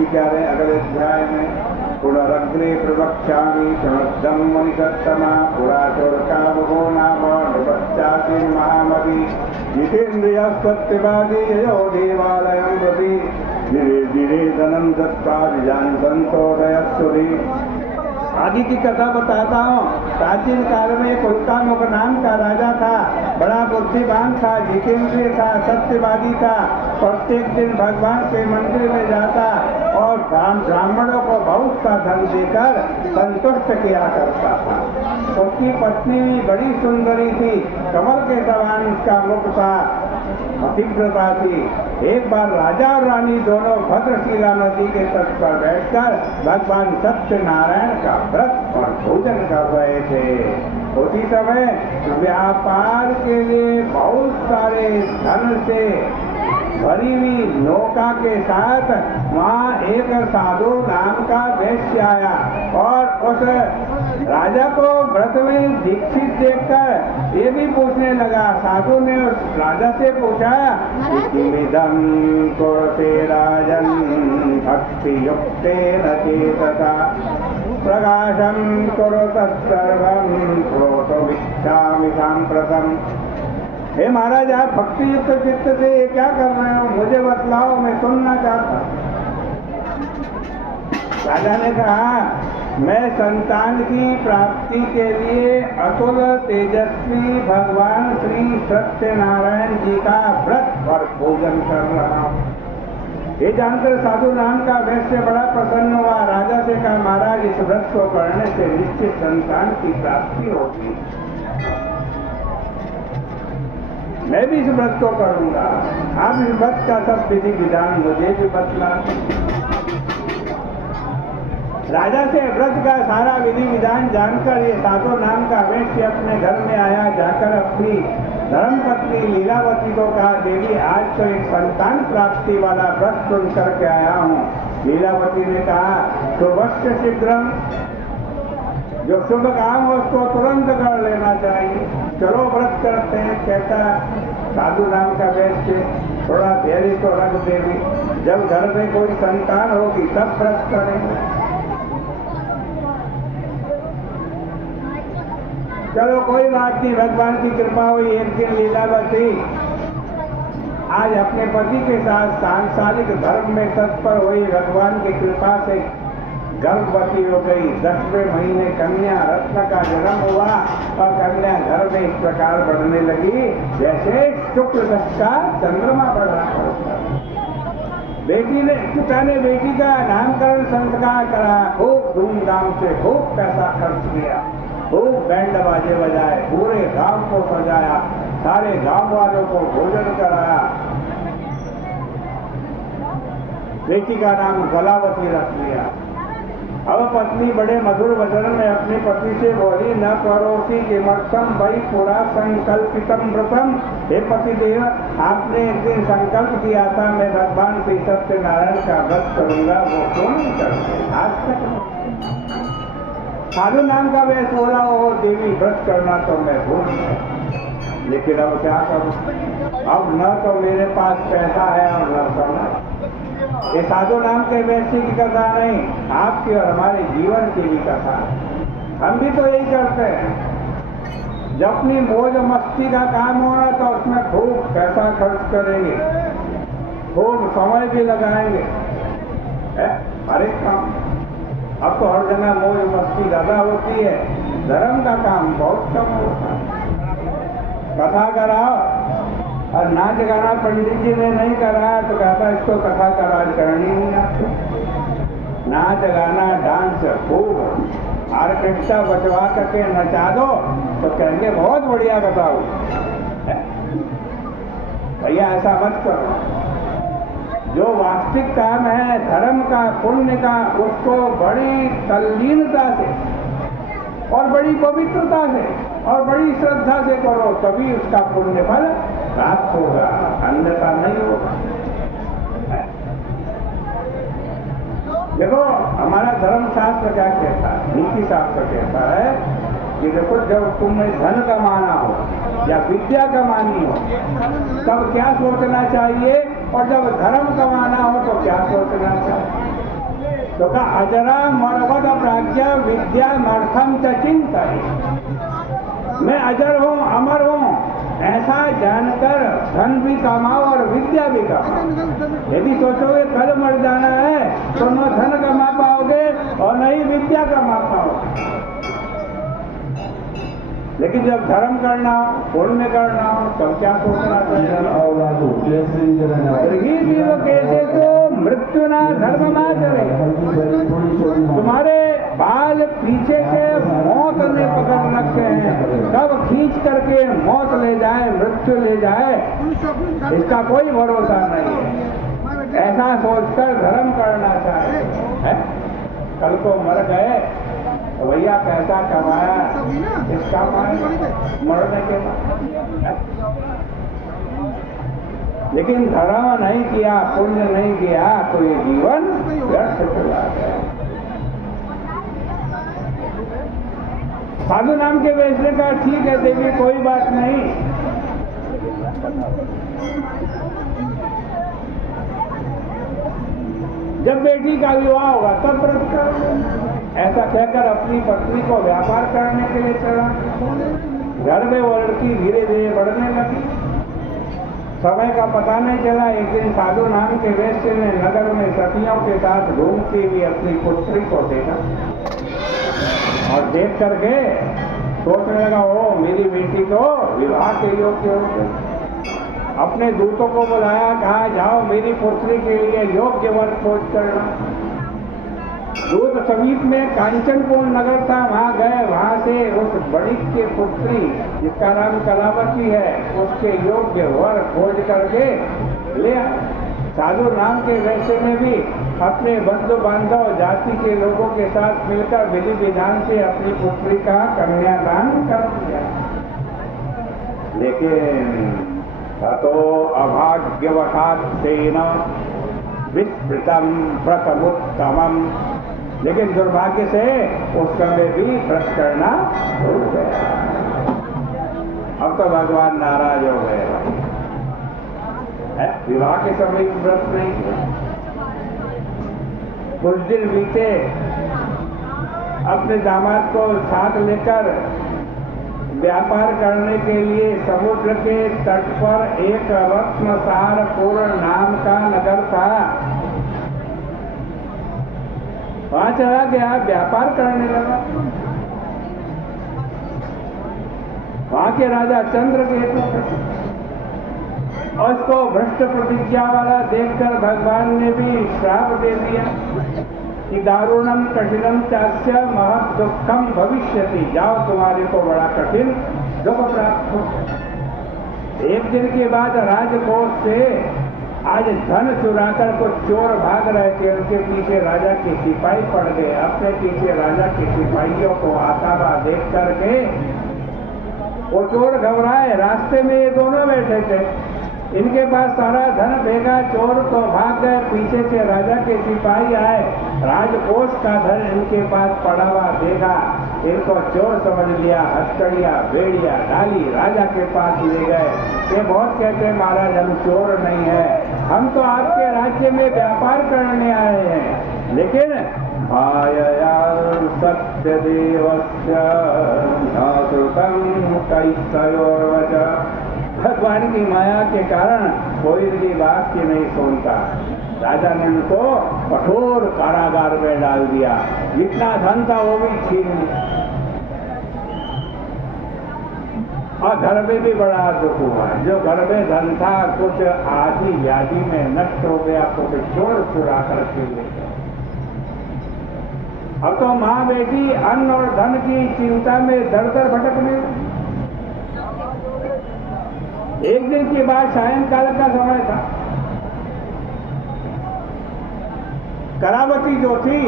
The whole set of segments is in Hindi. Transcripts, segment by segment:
जी कह रहे हैं अगले अध्याय में, पुनरग्रे प्रवक्ष्यामि शृणुद्धं मुनिसत्तमा पुराचोरकामो नाम निपश्चाति महामति जितेन्द्रियः सत्यवादी ययो देवालयं प्रति धीरे धीरे धनं दत्त्वा विजानसन्तोदयस्सुरी। आगे की कथा बताता हूँ। प्राचीन काल में कुलकामुक नाम का राजा था, बड़ा बुद्धिमान था, जितेंद्रिय था, सत्यवादी था। प्रत्येक दिन भगवान के मंदिर में जाता और ब्राह्मणों को बहुत सा धन देकर संतुष्ट किया करता था। उसकी पत्नी भी बड़ी सुंदरी थी, कमल के समान उसका मुख था, पतिव्रता थी। एक बार राजा और रानी दोनों भद्रशिला नदी के तट पर बैठकर भगवान सत्यनारायण का व्रत और भोजन कर रहे थे। उसी समय व्यापार के लिए बहुत सारे धन से भरी हुई नौका के साथ वहाँ एक साधु नाम का वैश्य आया और उस राजा को व्रत में दीक्षित देखकर ये भी पूछने लगा। साधु ने उस राजा से पूछा, इदं कुरुते राजन् भक्ति युक्तेन चेतसा प्रकाशं कुरुतः सर्वं श्रोतुमिच्छामि साम्प्रतम्। हे महाराज, आप भक्ति युक्त चित्त से ये क्या कर रहे हो, मुझे बतलाओ, मैं सुनना चाहता हूँ। राजा ने कहा, मैं संतान की प्राप्ति के लिए अतुल तेजस्वी भगवान श्री सत्यनारायण जी का व्रत और भोजन कर रहा हूँ। ये जानकर साधु नाम का वैश्य बड़ा प्रसन्न हुआ। राजा से कहा, महाराज, इस व्रत को करने से निश्चित संतान की प्राप्ति होगी, मैं भी इस व्रत को करूंगा। आप इस व्रत का सब विधि विधान मुझे भी बतला। राजा से व्रत का सारा विधि विधान जानकर ये साधु नाम का वैश्य अपने घर में आया। जाकर अपनी धर्मपत्नी लीलावती को कहा, देवी, आज तो एक संतान प्राप्ति वाला व्रत सुन करके आया हूँ। लीलावती ने कहा, शुभस्य शीघ्रम, जो शुभ काम हो उसको तुरंत कर लेना चाहिए, चलो व्रत करते हैं। कहता साधु नाम का वैश्य, थोड़ा धैर्य तो रख देवी, जब घर में कोई संतान होगी तब व्रत करेंगे। चलो कोई बात नहीं, भगवान की कृपा हुई। एक दिन लीलावती आज अपने पति के साथ सांसारिक धर्म में तत्पर हुई। भगवान की कृपा से गर्भवती हो गई। 10वें महीने कन्या रत्न का जन्म हुआ और कन्या घर में इस प्रकार बढ़ने लगी जैसे शुक्ल पक्ष का चंद्रमा बढ़ रहा होता। पिता ने बेटी का नामकरण संस्कार करा, खूब धूमधाम से खूब पैसा खर्च किया, खूब बैंड बाजे बजाए, पूरे गांव को सजाया, सारे गांव वालों को भोजन कराया। बेटी का नाम गलावती रख लिया। अब पत्नी बड़े मधुर वचन में अपने पति से बोली, न करोसी किमर्थम वै पुरा संकल्पितम व्रतम। हे पतिदेव, आपने एक दिन संकल्प किया था मैं भगवान श्री सत्यनारायण का व्रत करूंगा, वो क्यों नहीं करते आज तक? साधु नाम का वैश्य बोला, ओ देवी, व्रत करना तो मैं भूल गया, लेकिन अब क्या करूं? अब न तो मेरे पास पैसा है और न समय। ये साधु नाम के वैश्य की कथा नहीं, आपकी और हमारे जीवन की भी कथा। हम भी तो यही करते हैं, जब अपनी मौज मस्ती का काम होना तो उसमें खूब पैसा खर्च करेंगे, खूब समय भी लगाएंगे हर एक काम। अब तो हर जगह मौज मस्ती ज्यादा होती है, धर्म का काम बहुत कम होता है। कथा कराओ और नाच गाना पंडित जी ने नहीं कराया तो कहता इसको कथा का राज करनी नहीं आपको। नाच गाना डांस खूब ऑर्केस्ट्रा बजवा करके नचा दो तो कहेंगे बहुत बढ़िया कथा हो। भैया ऐसा मत करो। जो वास्तविक काम है धर्म का, पुण्य का, उसको बड़ी तल्लीनता से और बड़ी पवित्रता से और बड़ी श्रद्धा से करो, तभी उसका पुण्य फल प्राप्त होगा, अन्यथा नहीं होगा। देखो हमारा धर्म शास्त्र क्या कहता है, नीति शास्त्र कहता है कि देखो जब तुम्हें धन कमाना हो या विद्या कमानी हो तब क्या सोचना चाहिए, और जब धर्म कमाना हो को क्या सोचना चाहिए? तो कहा अजरा मरवद प्राज्ञा विद्या मर्थम च चिंतन, मैं अजर हूँ, अमर हूँ, ऐसा जानकर धन भी कमाओ और विद्या भी कमाओ। यदि सोचोगे कल मर जाना है तो न धन कमा पाओगे और न ही विद्या कमा पाओगे। लेकिन जब धर्म करना हो, पुण्य करना हो, तब क्या सोचना चाहिए? कैसे तो मृत्यु ना धर्म माचरे, तुम्हारे बाल पीछे से मौत ने पकड़ रखे हैं, कब खींच करके मौत ले जाए, मृत्यु ले जाए, इसका कोई भरोसा नहीं है। ऐसा सोचकर धर्म करना चाहिए है? कल को मर गए तो भैया पैसा कमाया इसका मरने के बाद, लेकिन धर्म नहीं किया, पुण्य नहीं किया तो ये जीवन व्यर्थ चला गया। साधु नाम के बेचने का ठीक है, देखिए कोई बात नहीं, जब बेटी का विवाह होगा तब व्रत करोगे। ऐसा कहकर अपनी पत्नी को व्यापार करने के लिए चला। घर में वो लड़की धीरे धीरे बढ़ने लगी, समय का पता नहीं चला। एक दिन साधु नाम के वैश्य ने नगर में सतियों के साथ घूमती हुई अपनी पुत्री को देखा और देख करके सोचने लगा, ओ मेरी बेटी तो विवाह के योग्य हो गई। अपने दूतों को बुलाया, कहा जाओ मेरी पुत्री के लिए योग्य वर खोज करना। दूत समीप में कांचनपुर नगर था, वहां गए, वहां से उस बणिक की पुत्री जिसका नाम कलावती है उसके योग्य वर खोज करके ले आए। साधु नाम के वैसे में भी अपने बंधु बांधव जाति के लोगों के साथ मिलकर विधि विधान से अपनी पुत्री का कन्यादान कर दिया। लेकिन ततो अभाग्यवशात् तेन विस्मृतं व्रतमुत्तमम्, लेकिन दुर्भाग्य से उस समय भी व्रत करना भूल गया। अब तो भगवान नाराज हो गए, विवाह के समय व्रत नहीं किया। कुछ दिन बीते, अपने दामाद को साथ लेकर व्यापार करने के लिए समुद्र के तट पर एक रत्नसारपुर नाम का नगर था, वहां चला गया, व्यापार करने लगा। वहां के राजा चंद्रकेतु और उसको भ्रष्ट प्रतिज्ञा वाला देखकर भगवान ने भी श्राप दे दिया कि दारुणम कठिनम चास्य महत् दुखम भविष्यति, जाओ तुम्हारे को बड़ा कठिन दुख प्राप्त हो। एक दिन के बाद राजकोष से आज धन चुराकर कुछ चोर भाग रहे थे, उनके पीछे राजा के सिपाही पड़ गए। अपने पीछे राजा के सिपाहियों को आता हुआ देख करके वो चोर घबराए। रास्ते में ये दोनों बैठे थे, इनके पास सारा धन भेगा, चोर तो भाग गए। पीछे से राजा के सिपाही आए, राजकोष का धन इनके पास पड़ा हुआ देखा, इनको चोर समझ लिया, हथकड़िया बेड़िया डाली, राजा के पास ले गए। ये बहुत कहते हैं महाराज हम चोर नहीं है, हम तो आपके राज्य में व्यापार करने आए हैं। लेकिन मायया सत्यदेवस्य न श्रुतं कैस्तयोर्वचः, भगवान की माया के कारण कोई भी बात की नहीं सुनता। राजा ने उनको कठोर कारागार में डाल दिया, जितना धन था वो भी छीन लिया और घर में भी बड़ा दुख हुआ। जो घर में धन था कुछ आधी व्याधि में नष्ट हो गया, कुछ चोर चुरा करके ले गए। अब तो माँ बेटी अन्न और धन की चिंता में दर दर भटकने लगी। एक दिन की बात, सायंकाल का समय था। कलावती जो थी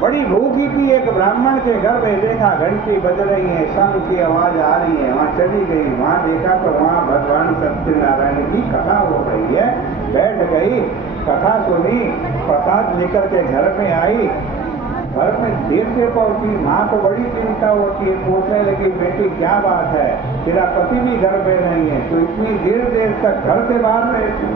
बड़ी भूखी थी, एक ब्राह्मण के घर में देखा घंटी बज रही है, शंख की आवाज आ रही है, वहां चली गई। वहां देखा तो वहां भगवान सत्यनारायण की कथा हो रही है। बैठ गई, कथा सुनी, प्रसाद लेकर के घर में आई। घर में देर से पहुंची, माँ को बड़ी चिंता होती है, पूछने लगी बेटी क्या बात है, तेरा पति भी घर पे नहीं है, तो इतनी देर तक घर से बाहर रहती।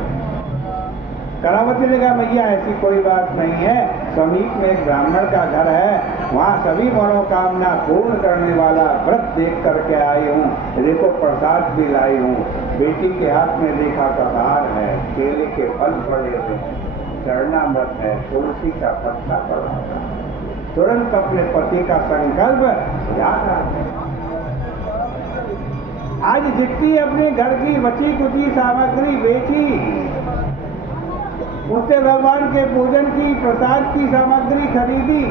करावती ने कहा मैया ऐसी कोई बात नहीं है, समीप में एक ब्राह्मण का घर है, वहाँ सभी मनोकामना पूर्ण करने वाला व्रत देख करके आई हूँ, देखो प्रसाद भी लाई हूँ। बेटी के हाथ में देखा कबार है, केले के फल पड़े हुए, चरणामृत है, तुलसी का पत्ता पड़ा है। तुरंत अपने पति का संकल्प याद आ गया। आज जितनी अपने घर की बची कुची सामग्री बेची, उससे भगवान के पूजन की प्रसाद की सामग्री खरीदी,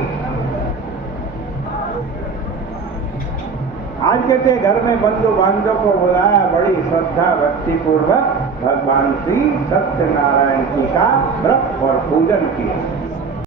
आज कहते घर में बंधु बांधव को बुलाया, बड़ी श्रद्धा भक्ति पूर्वक भगवान श्री सत्यनारायण जी का व्रत और पूजन किया।